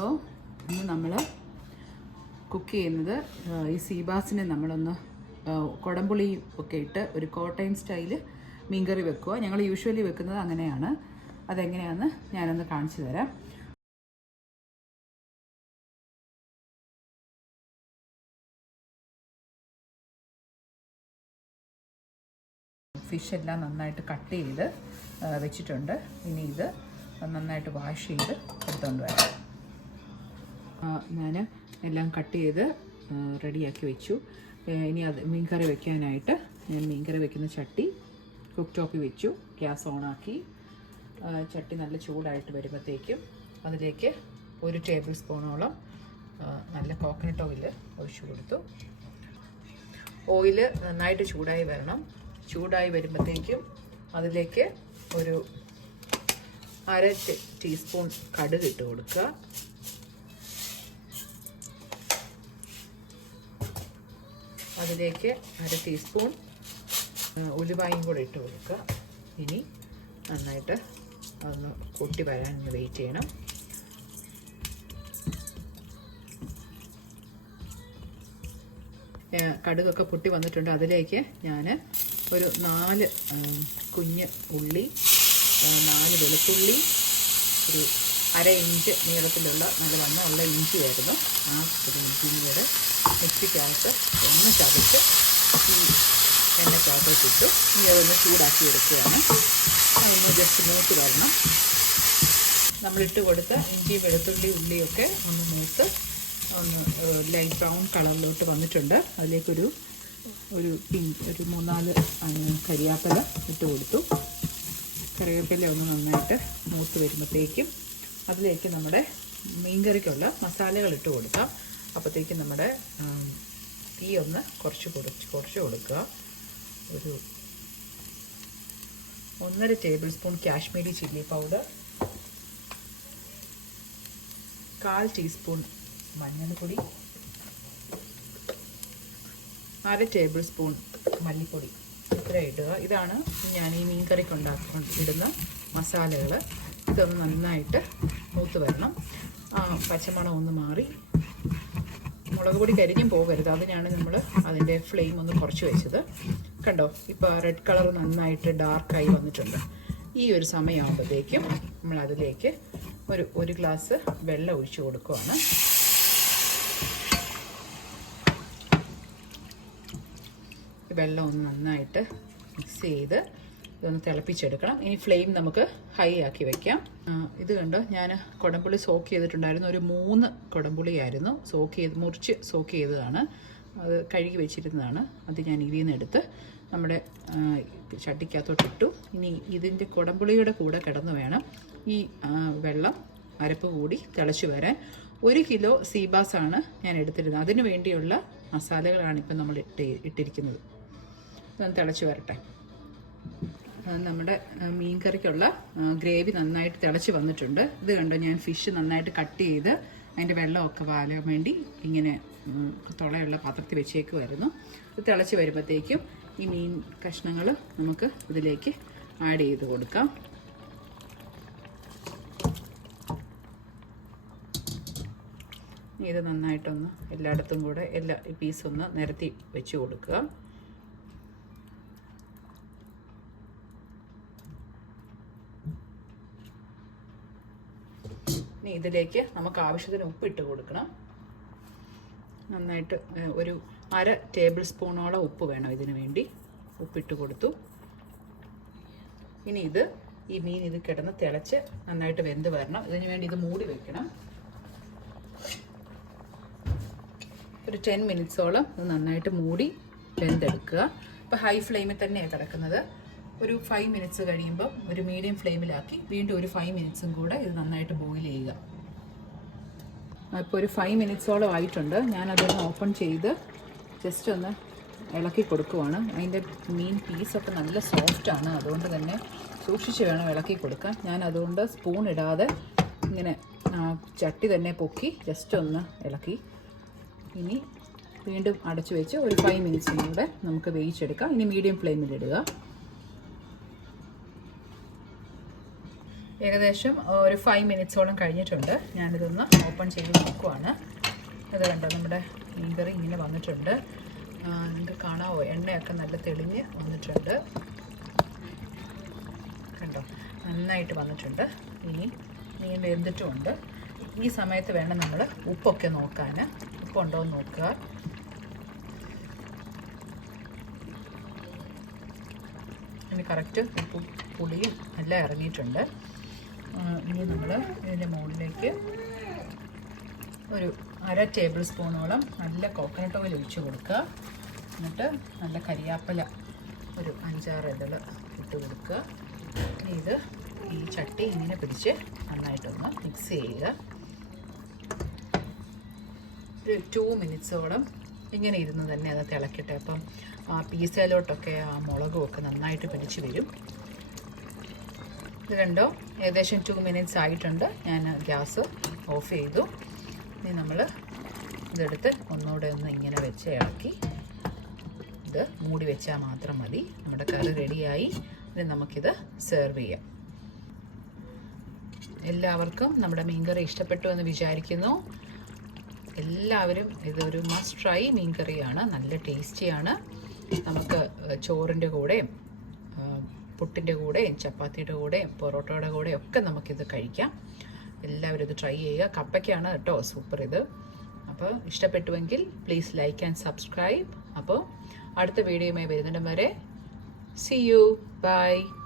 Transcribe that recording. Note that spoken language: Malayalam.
ഹലോ, ഇന്ന് നമ്മൾ കുക്ക് ചെയ്യുന്നത് ഈ സീബാസിനെ നമ്മളൊന്ന് കുടംപുളിയും ഒക്കെ ഇട്ട് ഒരു കോട്ടയം സ്റ്റൈല് മീൻകറി വെക്കുക. ഞങ്ങൾ യൂഷ്വലി വെക്കുന്നത് അങ്ങനെയാണ്. അതെങ്ങനെയാണെന്ന് ഞാനൊന്ന് കാണിച്ചു തരാം. ഫിഷ് എല്ലാം നന്നായിട്ട് കട്ട് ചെയ്ത് വെച്ചിട്ടുണ്ട്. ഇനി ഇത് നന്നായിട്ട് വാഷ് ചെയ്ത് എടുത്തുകൊണ്ട് വരാം. ഞാൻ എല്ലാം കട്ട് ചെയ്ത് റെഡിയാക്കി വെച്ചു. ഇനി അത് മീൻകറി വെക്കാനായിട്ട് ഞാൻ മീൻകറി വെക്കുന്ന ചട്ടി കുക്ക് ടോപ്പിൽ വെച്ചു. ഗ്യാസ് ഓണാക്കി ചട്ടി നല്ല ചൂടായിട്ട് വരുമ്പോഴത്തേക്കും അതിലേക്ക് 1 ടേബിൾ സ്പൂണോളം നല്ല കോക്കനട്ട് ഓയിൽ ഒഴിച്ചു കൊടുത്തു. ഓയിൽ നന്നായിട്ട് ചൂടായി വരണം. ചൂടായി വരുമ്പോഴത്തേക്കും അതിലേക്ക് ഒരു 1/2 ടീസ്പൂൺ കടുക് ഇട്ട് കൊടുക്കുക. അതിലേക്ക് 1/2 ടീസ്പൂൺ ഉലുവായും കൂടെ ഇട്ട് കൊടുക്കുക. ഇനി നന്നായിട്ട് അതൊന്ന് പൊട്ടി വരാൻ വെയിറ്റ് ചെയ്യണം. കടുകൊക്കെ പൊട്ടി വന്നിട്ടുണ്ട്. അതിലേക്ക് ഞാൻ ഒരു 4 കുഞ്ഞ് ഉള്ളി, 4 വെളുത്തുള്ളി, ഒരു 1/2 ഇഞ്ച് നീളത്തിലുള്ള നല്ല വണ്ണമുള്ള ഇഞ്ചിയായിരുന്നു. ആ ഒരു ഇഞ്ചിയുടെ മിക്സിക്കകത്ത് ഒന്ന് ചതച്ച് ഈ എണ്ണക്കകത്തോട്ട് ഇട്ടു. ഇനി അതൊന്ന് ചൂടാക്കി എടുക്കുകയാണ്. അതൊന്ന് ജസ്റ്റ് മൂത്ത് വരണം. നമ്മളിട്ട് കൊടുത്ത ഇഞ്ചി, വെളുത്തുള്ളി, ഉള്ളിയൊക്കെ ഒന്ന് മൂത്ത് ഒന്ന് ലൈറ്റ് ബ്രൗൺ കളറിലോട്ട് വന്നിട്ടുണ്ട്. അതിലേക്കൊരു 3-4 കരിയാപ്പില ഇട്ട് കൊടുത്തു. കറിവേപ്പില ഒന്ന് നന്നായിട്ട് മൂത്ത് വരുമ്പോഴത്തേക്കും അതിലേക്ക് നമ്മുടെ മീൻകറിക്കുള്ള മസാലകൾ ഇട്ട് കൊടുക്കാം. അപ്പോഴത്തേക്കും നമ്മുടെ തീ ഒന്ന് കുറച്ച് കൊടുക്കുക. ഒരു 1/2 table spoon Kashmiri chilli powder, 1/4 teaspoon മഞ്ഞൾപ്പൊടി, 1/2 ടേബിൾ സ്പൂൺ മല്ലിപ്പൊടി ഇത്ര ഇടുക. ഇതാണ് ഞാൻ ഈ മീൻ കറിക്ക് ഇടുന്ന മസാലകൾ. ഇതൊന്ന് നന്നായിട്ട് മൂത്ത് വരണം. പച്ചമണം ഒന്ന് മാറി മുളക് പൊടി കരിഞ്ഞും പോകരുത്. അതിനാണ് നമ്മൾ അതിൻ്റെ ഫ്ലെയിം ഒന്ന് കുറച്ച് വെച്ചത്. കണ്ടോ, ഇപ്പോൾ റെഡ് കളർ നന്നായിട്ട് ഡാർക്കായി വന്നിട്ടുണ്ട്. ഈ ഒരു സമയമാകുമ്പോഴത്തേക്കും നമ്മൾ അതിലേക്ക് ഒരു ഗ്ലാസ് വെള്ളം ഒഴിച്ച് കൊടുക്കുകയാണ്. വെള്ളം ഒന്ന് നന്നായിട്ട് മിക്സ് ചെയ്ത് ഇതൊന്ന് തിളപ്പിച്ചെടുക്കണം. ഇനി ഫ്ലെയിം നമുക്ക് ഹൈ ആക്കി വെക്കാം. ഇത് കണ്ടോ, ഞാൻ കുടംപുളി സോക്ക് ചെയ്തിട്ടുണ്ടായിരുന്നു. ഒരു 3 കുടംപുളിയായിരുന്നു മുറിച്ച് സോക്ക് ചെയ്തതാണ്. അത് കഴുകി വെച്ചിരുന്നതാണ്. അത് ഞാൻ ഇതിൽ നിന്ന് എടുത്ത് നമ്മുടെ ചട്ടിക്കകത്തോട്ടിട്ടു. ഇനി ഇതിൻ്റെ കുടംപുളിയുടെ കൂടെ കിടന്ന് വേണം ഈ വെള്ളം അരപ്പ് കൂടി തിളച്ച് വരാൻ. 1 കിലോ സീബാസാണ് ഞാൻ എടുത്തിരുന്നത്. അതിന് വേണ്ടിയുള്ള മസാലകളാണ് ഇപ്പം നമ്മൾ ഇട്ടിരിക്കുന്നത്. ഇതൊന്ന് തിളച്ച് വരട്ടെ. നമ്മുടെ മീൻ കറിക്കുള്ള ഗ്രേവി നന്നായിട്ട് തിളച്ച് വന്നിട്ടുണ്ട്. ഇത് കണ്ടോ, ഞാൻ ഫിഷ് നന്നായിട്ട് കട്ട് ചെയ്ത് അതിൻ്റെ വെള്ളമൊക്കെ വാലാൻ വേണ്ടി ഇങ്ങനെ തുളയുള്ള പാത്രത്തിൽ വെച്ചേക്കുമായിരുന്നു. ഇത് തിളച്ച് വരുമ്പോഴത്തേക്കും ഈ മീൻ കഷ്ണങ്ങൾ നമുക്ക് ഇതിലേക്ക് ആഡ് ചെയ്ത് കൊടുക്കാം. ഇത് നന്നായിട്ടൊന്ന് എല്ലായിടത്തും കൂടെ എല്ലാ പീസൊന്ന് നിരത്തി വെച്ച് കൊടുക്കുക. ഇനി ഇതിലേക്ക് നമുക്ക് ആവശ്യത്തിന് ഉപ്പിട്ട് കൊടുക്കണം. നന്നായിട്ട് ഒരു 1/2 ടേബിൾ സ്പൂണോളം ഉപ്പ് വേണം ഇതിന് വേണ്ടി. ഉപ്പിട്ട് കൊടുത്തു. ഇനി ഈ മീൻ ഇത് കിടന്ന് തിളച്ച് നന്നായിട്ട് വെന്ത് വരണം. ഇതിന് വേണ്ടി ഇത് മൂടി വെക്കണം. ഒരു 10 മിനിറ്റ്സോളം ഇത് നന്നായിട്ട് മൂടി വെന്തെടുക്കുക. ഇപ്പോൾ ഹൈ ഫ്ലെയിമിൽ തന്നെയാണ് കിടക്കുന്നത്. ഒരു 5 മിനിറ്റ്സ് കഴിയുമ്പോൾ ഒരു മീഡിയം ഫ്ലെയിമിലാക്കി വീണ്ടും ഒരു 5 മിനിറ്റ്സും കൂടെ ഇത് നന്നായിട്ട് ബോയിൽ ചെയ്യുക. ഇപ്പോൾ ഒരു 5 മിനിറ്റ്സോളം ആയിട്ടുണ്ട്. ഞാനതൊന്ന് ഓപ്പൺ ചെയ്ത് ജസ്റ്റ് ഒന്ന് ഇളക്കി കൊടുക്കുവാണ്. അതിൻ്റെ മീൻ പീസൊക്കെ നല്ല സോഫ്റ്റാണ്. അതുകൊണ്ട് തന്നെ സൂക്ഷിച്ച് വേണം ഇളക്കി കൊടുക്കാൻ. ഞാൻ അതുകൊണ്ട് സ്പൂൺ ഇടാതെ ഇങ്ങനെ ചട്ടി തന്നെ പൊക്കി ജസ്റ്റ് ഒന്ന് ഇളക്കി. ഇനി വീണ്ടും അടച്ചു വെച്ച് ഒരു 5 മിനിറ്റ്സും കൂടെ നമുക്ക് വേവിച്ചെടുക്കാം. ഇനി മീഡിയം ഫ്ലെയിമിലിടുക. ഏകദേശം ഒരു 5 മിനിറ്റ്സോളം കഴിഞ്ഞിട്ടുണ്ട്. ഞാനിതൊന്ന് ഓപ്പൺ ചെയ്ത് നോക്കുവാണ്. അത് കണ്ടോ, നമ്മുടെ മീൻകറി ഇങ്ങനെ വന്നിട്ടുണ്ട്. നിങ്ങൾക്ക് കാണാമോ, എണ്ണയൊക്കെ നല്ല തെളിഞ്ഞ് വന്നിട്ടുണ്ട്. കണ്ടോ, നന്നായിട്ട് വന്നിട്ടുണ്ട്. ഇനി മീൻ വെന്തിട്ടുമുണ്ട്. ഈ സമയത്ത് വേണം നമ്മൾ ഉപ്പൊക്കെ നോക്കാൻ. ഉപ്പുണ്ടോ എന്ന് നോക്കുക. ഇനി കറക്റ്റ് ഉപ്പും പുളിയും എല്ലാം ഇറങ്ങിയിട്ടുണ്ട്. ഇനി നമ്മൾ ഇതിൻ്റെ മുകളിലേക്ക് ഒരു 1/2 ടേബിൾ സ്പൂണോളം നല്ല കോക്കനട്ട് ഓയിൽ ഒഴിച്ച് കൊടുക്കുക. എന്നിട്ട് നല്ല കരിയാപ്പില ഒരു 5-6 ഇതൾ ഇട്ട് കൊടുക്കുക. ഇത് ഈ ചട്ടി ഇങ്ങനെ പിടിച്ച് നന്നായിട്ടൊന്ന് മിക്സ് ചെയ്യുക. ഒരു 2 മിനിറ്റ്സോളം ഇങ്ങനെ ഇരുന്ന് തന്നെ അത് തിളക്കട്ടെ. അപ്പം ആ പീസയിലോട്ടൊക്കെ ആ മുളകും ഒക്കെ നന്നായിട്ട് പിടിച്ച് വരും. ഇത് കണ്ടോ, ഏകദേശം 2 മിനിറ്റ്സ് ആയിട്ടുണ്ട്. ഞാൻ ഗ്യാസ് ഓഫ് ചെയ്തു. ഇനി നമ്മൾ ഇതെടുത്ത് ഒന്നുകൂടെ ഒന്ന് ഇങ്ങനെ വെച്ച് ഇളക്കി ഇത് മൂടി വെച്ചാൽ മാത്രം മതി. നമ്മുടെ കറി റെഡിയായി. ഇനി നമുക്കിത് സെർവ് ചെയ്യാം. എല്ലാവർക്കും നമ്മുടെ മീൻകറി ഇഷ്ടപ്പെട്ടു എന്ന് വിചാരിക്കുന്നു. എല്ലാവരും ഇതൊരു മസ്റ്റ് ട്രൈ മീൻകറിയാണ്. നല്ല ടേസ്റ്റിയാണ്. നമുക്ക് ചോറിൻ്റെ കൂടെയും പുട്ടിൻ്റെ കൂടെയും ചപ്പാത്തിയുടെ കൂടെയും പൊറോട്ടയുടെ കൂടെയും ഒക്കെ നമുക്കിത് കഴിക്കാം. എല്ലാവരും ഇത് ട്രൈ ചെയ്യുക. കപ്പയ്ക്കാണ് കേട്ടോ സൂപ്പർ ഇത്. അപ്പോൾ ഇഷ്ടപ്പെട്ടുവെങ്കിൽ പ്ലീസ് ലൈക്ക് ആൻഡ് സബ്സ്ക്രൈബ്. അപ്പോൾ അടുത്ത വീഡിയോയുമായി വരുന്നിടം വരെ see you, bye.